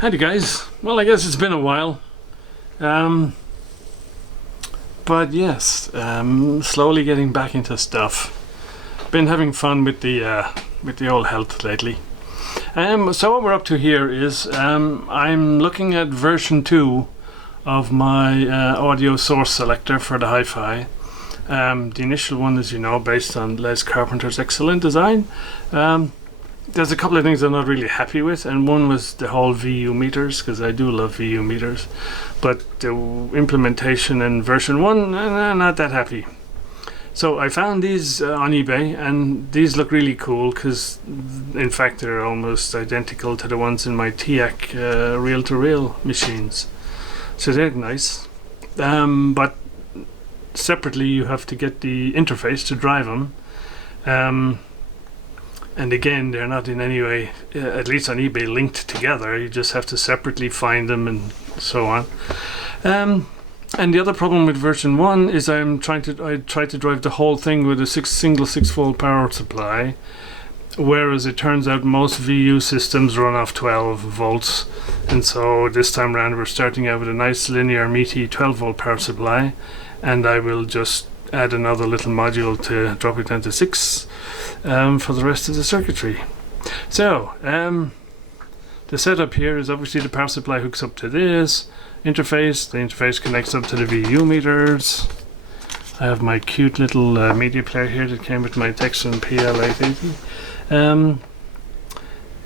Howdy guys. Well, I guess it's been a while. But yes, slowly getting back into stuff. Been having fun with the old health lately. So what we're up to here is I'm looking at version 2 of my audio source selector for the hi-fi. The initial one, as you know, based on Les Carpenter's excellent design. There's a couple of things I'm not really happy with, and one was the whole VU meters, because I do love VU meters, but the implementation in version 1, not that happy. So I found these on eBay, and these look really cool because in fact they're almost identical to the ones in my TIAC reel-to-reel machines, so they're nice. But separately you have to get the interface to drive them. And again, they're not in any way, at least on eBay, linked together. You just have to separately find them and so on. And the other problem with version 1 is I tried to drive the whole thing with a single 6-volt power supply, whereas it turns out most VU systems run off 12 volts. And so this time around we're starting out with a nice linear meaty 12-volt power supply, and I will just add another little module to drop it down to 6 for the rest of the circuitry. So the setup here is obviously the power supply hooks up to this interface. The interface connects up to the VU meters. I have my cute little media player here that came with my Texan PL880.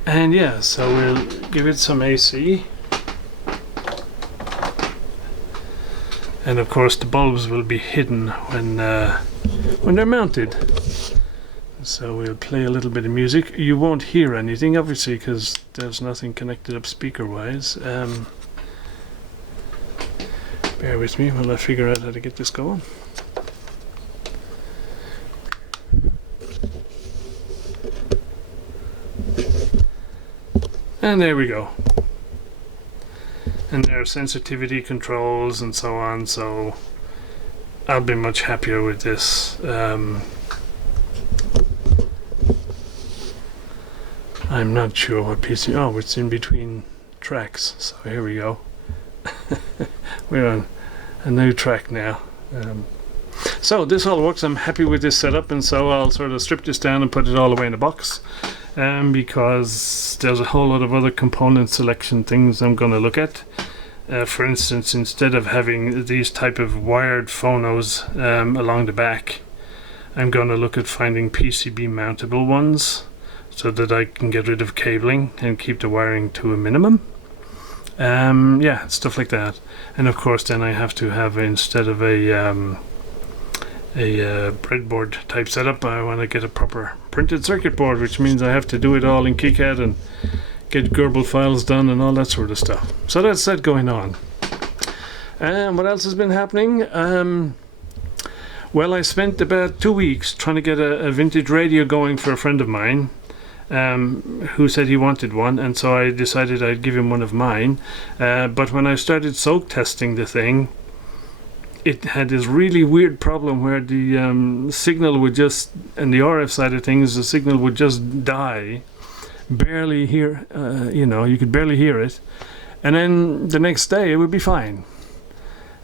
And yeah, so we'll give it some AC. And of course the bulbs will be hidden when they're mounted. So we'll play a little bit of music. You won't hear anything, obviously, because there's nothing connected up speaker-wise. Bear with me while I figure out how to get this going. And there we go. And there are sensitivity controls and so on, so I'll be much happier with this. I'm not sure what PC. Oh, it's in between tracks, so here we go. We're on a new track now. So this all works. I'm happy with this setup, and so I'll sort of strip this down and put it all away in a box. Because there's a whole lot of other component selection things I'm going to look at. For instance, instead of having these type of wired phonos along the back, I'm going to look at finding PCB mountable ones so that I can get rid of cabling and keep the wiring to a minimum. Yeah, stuff like that. And of course then I have to have, instead of a breadboard type setup, I want to get a proper printed circuit board, which means I have to do it all in KiCad and get Gerbil files done and all that sort of stuff. So that's that going on. And what else has been happening? Well, I spent about 2 weeks trying to get a vintage radio going for a friend of mine who said he wanted one, and so I decided I'd give him one of mine. But when I started soak testing the thing, it had this really weird problem where the signal would just, and the RF side of things, the signal would just die. Barely hear, you could barely hear it. And then the next day it would be fine.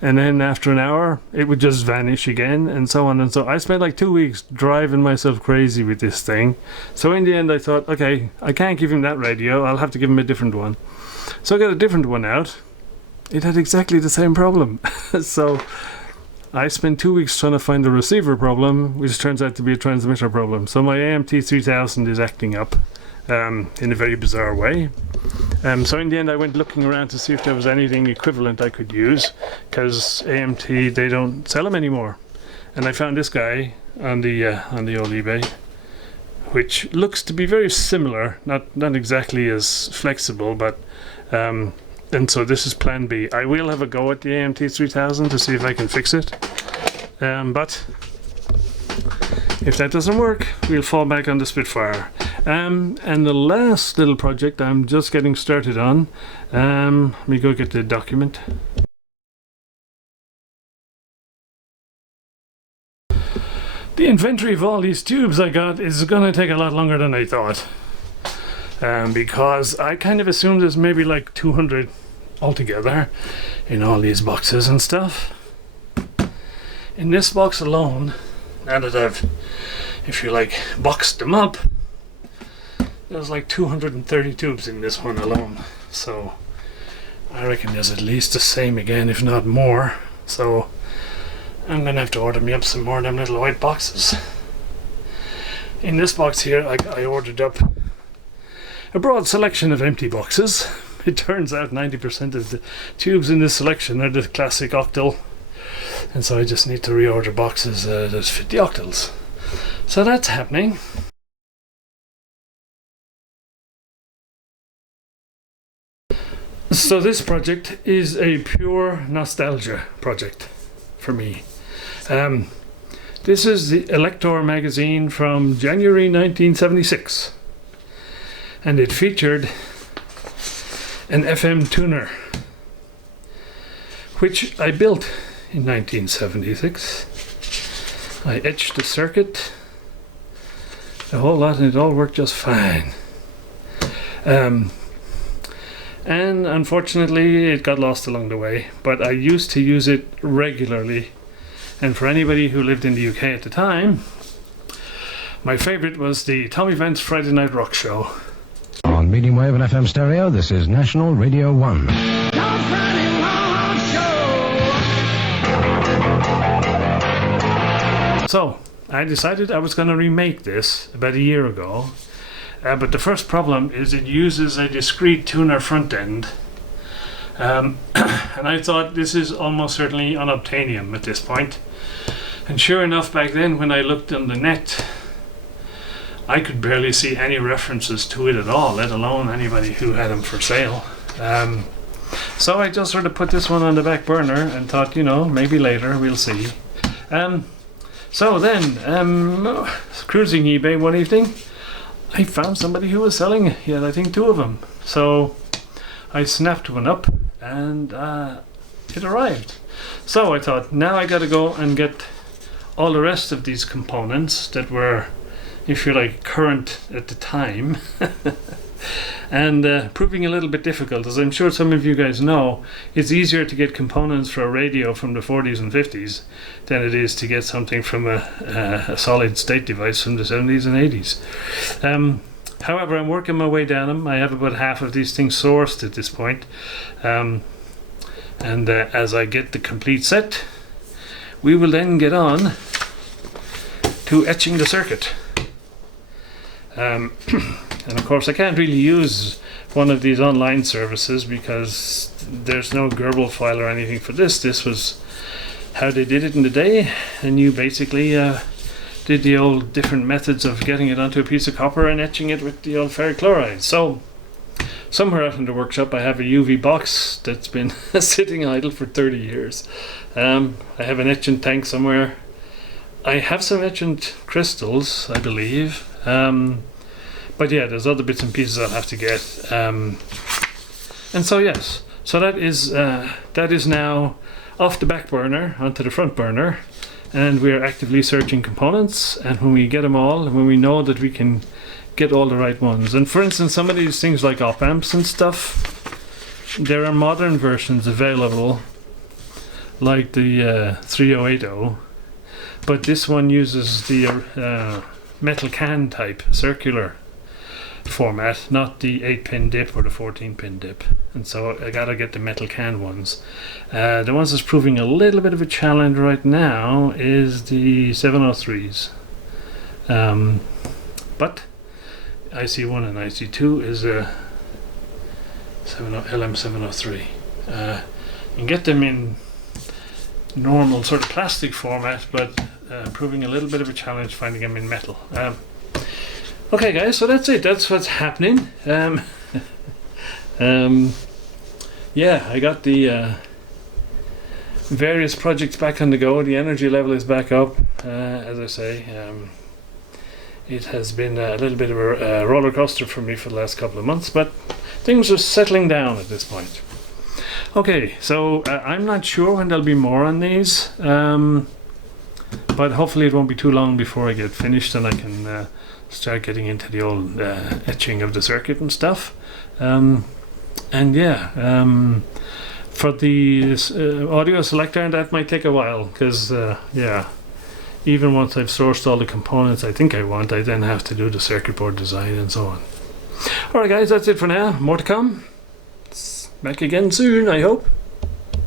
And then after an hour it would just vanish again, and so on. And so I spent like 2 weeks driving myself crazy with this thing. So in the end I thought, okay, I can't give him that radio, I'll have to give him a different one. So I got a different one out. It had exactly the same problem. So I spent 2 weeks trying to find the receiver problem, which turns out to be a transmitter problem. So my AMT3000 is acting up in a very bizarre way. So in the end I went looking around to see if there was anything equivalent I could use, because AMT, they don't sell them anymore. And I found this guy on the old eBay, which looks to be very similar, not exactly as flexible, but and so this is plan B. I will have a go at the AMT3000 to see if I can fix it, but if that doesn't work, we'll fall back on the Spitfire. And the last little project I'm just getting started on, let me go get the document. The inventory of all these tubes I got is going to take a lot longer than I thought. because I kind of assumed there's maybe like 200 altogether in all these boxes and stuff. In this box alone, now that I've, if you like, boxed them up, there's like 230 tubes in this one alone. So I reckon there's at least the same again, if not more. So I'm gonna have to order me up some more of them little white boxes. In this box here, I ordered up a broad selection of empty boxes. It turns out 90% of the tubes in this selection are the classic octal, and so I just need to reorder boxes that fit the octals. So that's happening. So this project is a pure nostalgia project for me. This is the Elector magazine from January 1976, and it featured an FM tuner, which I built in 1976. I etched the circuit, a whole lot, and it all worked just fine. And unfortunately it got lost along the way, but I used to use it regularly. And for anybody who lived in the UK at the time, my favourite was the Tommy Vance Friday Night Rock Show. On medium wave and FM stereo, this is National Radio 1. So I decided I was going to remake this about a year ago. But the first problem is it uses a discrete tuner front end. And I thought this is almost certainly unobtainium at this point. And sure enough, back then when I looked on the net, I could barely see any references to it at all, let alone anybody who had them for sale. So I just sort of put this one on the back burner and thought, you know, maybe later, we'll see. So then, cruising eBay one evening, I found somebody who was selling it. He had, I think, 2 of them. So I snapped one up and it arrived. So I thought, now I gotta go and get all the rest of these components that were, if you like, current at the time. And proving a little bit difficult, as I'm sure some of you guys know, it's easier to get components for a radio from the 40s and 50s than it is to get something from a solid state device from the 70s and 80s. However, I'm working my way down them. I have about half of these things sourced at this point. And as I get the complete set, we will then get on to etching the circuit. And of course I can't really use one of these online services because there's no Gerbil file or anything for this. This was how they did it in the day, and you basically did the old different methods of getting it onto a piece of copper and etching it with the old ferric chloride. So somewhere out in the workshop I have a UV box that's been sitting idle for 30 years. I have an etchant tank somewhere. I have some etchant crystals, I believe. But yeah, there's other bits and pieces I'll have to get. And so yes, so that is now off the back burner onto the front burner, and we are actively searching components. And when we get them all, when we know that we can get all the right ones, and for instance, some of these things like op amps and stuff, there are modern versions available, like the 3080, but this one uses the metal can type circular format, not the 8-pin dip or the 14-pin dip, and so I gotta get the metal can ones. The ones that's proving a little bit of a challenge right now is the 703s, but IC1 and IC2 is a LM703. You can get them in normal sort of plastic format, but proving a little bit of a challenge finding them in metal. Okay guys, so that's it. That's what's happening. Yeah, I got the various projects back on the go. The energy level is back up. As I say, it has been a little bit of a roller coaster for me for the last couple of months, but things are settling down at this point. Okay, so I'm not sure when there'll be more on these, but hopefully it won't be too long before I get finished and I can start getting into the old etching of the circuit and stuff. And yeah, for the audio selector, that might take a while because yeah, even once I've sourced all the components I think I want, I then have to do the circuit board design and so on. Alright guys, that's it for now. More to come. Back again soon, I hope.